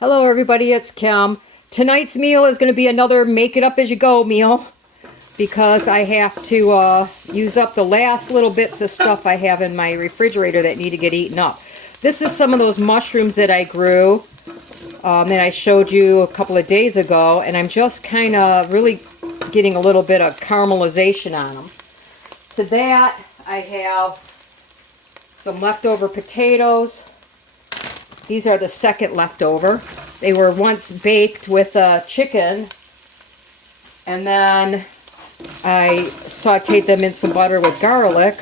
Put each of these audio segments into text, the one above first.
Hello everybody, it's Kim. Tonight's meal is going to be another make it up as you go meal because I have to use up the last little bits of stuff I have in my refrigerator that need to get eaten up. This is some of those mushrooms that I grew that I showed you a couple of days ago, and I'm just kind of really getting a little bit of caramelization on them. To that I have some leftover potatoes. These are the second leftover. They were once baked with chicken, and then I sauteed them in some butter with garlic,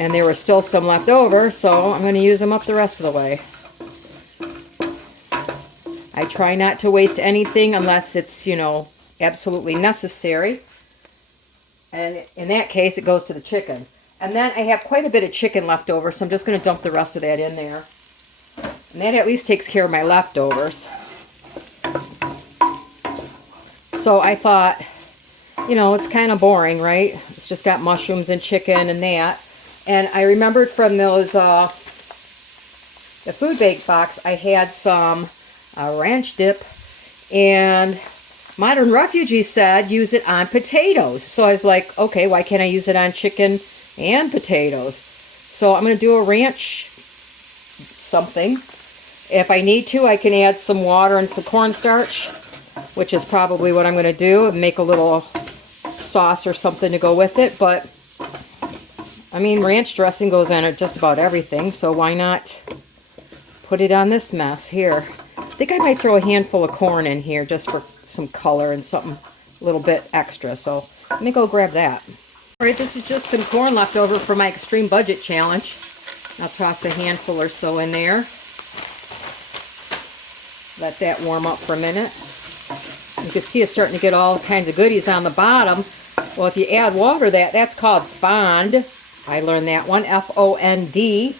and there were still some left over, so I'm going to use them up the rest of the way. I try not to waste anything unless it's, absolutely necessary. And in that case, it goes to the chicken. And then I have quite a bit of chicken left over, so I'm just going to dump the rest of that in there. And that at least takes care of my leftovers. So I thought, it's kind of boring, right? It's just got mushrooms and chicken and that. And I remembered from those, the food bake box, I had some ranch dip. And Modern Refugee said use it on potatoes. So I was like, okay, why can't I use it on chicken and potatoes? So I'm going to do a ranch something. If I need to, I can add some water and some cornstarch, which is probably what I'm going to do, and make a little sauce or something to go with it. But, ranch dressing goes on just about everything, so why not put it on this mess here? I think I might throw a handful of corn in here just for some color and something a little bit extra, so let me go grab that. Alright, this is just some corn left over for my extreme budget challenge. I'll toss a handful or so in there. Let that warm up for a minute. You can see it's starting to get all kinds of goodies on the bottom. Well, if you add water, that's called fond. I learned that one, F-O-N-D.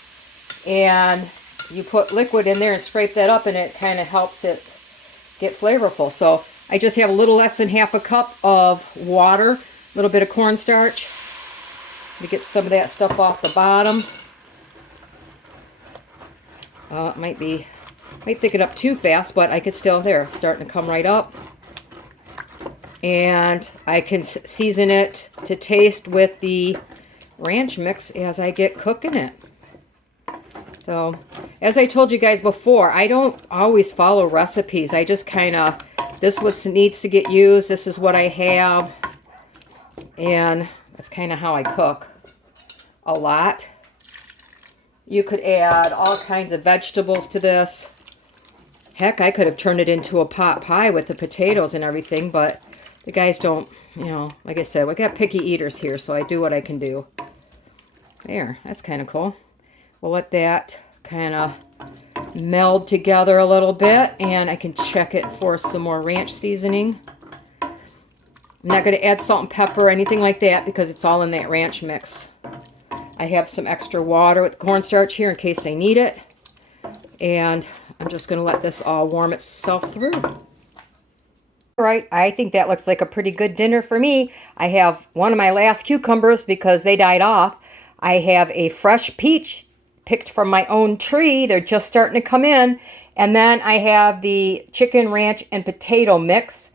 And you put liquid in there and scrape that up, and it kind of helps it get flavorful. So I just have a little less than half a cup of water, a little bit of cornstarch to get some of that stuff off the bottom. It might thick it up too fast, but I could still, it's starting to come right up. And I can season it to taste with the ranch mix as I get cooking it. So, as I told you guys before, I don't always follow recipes. I just this is what needs to get used. This is what I have. And that's kind of how I cook a lot. You could add all kinds of vegetables to this. Heck, I could have turned it into a pot pie with the potatoes and everything, but the guys don't, like I said, we got picky eaters here, so I do what I can do. There, that's kind of cool. We'll let that kind of meld together a little bit, and I can check it for some more ranch seasoning. I'm not going to add salt and pepper or anything like that because it's all in that ranch mix. I have some extra water with cornstarch here in case I need it. And I'm just going to let this all warm itself through. All right, I think that looks like a pretty good dinner for me. I have one of my last cucumbers because they died off. I have a fresh peach picked from my own tree. They're just starting to come in. And then I have the chicken, ranch, and potato mix.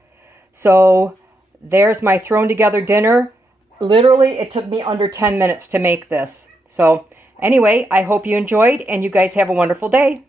So there's my thrown together dinner. Literally, it took me under 10 minutes to make this. So anyway, I hope you enjoyed, and you guys have a wonderful day.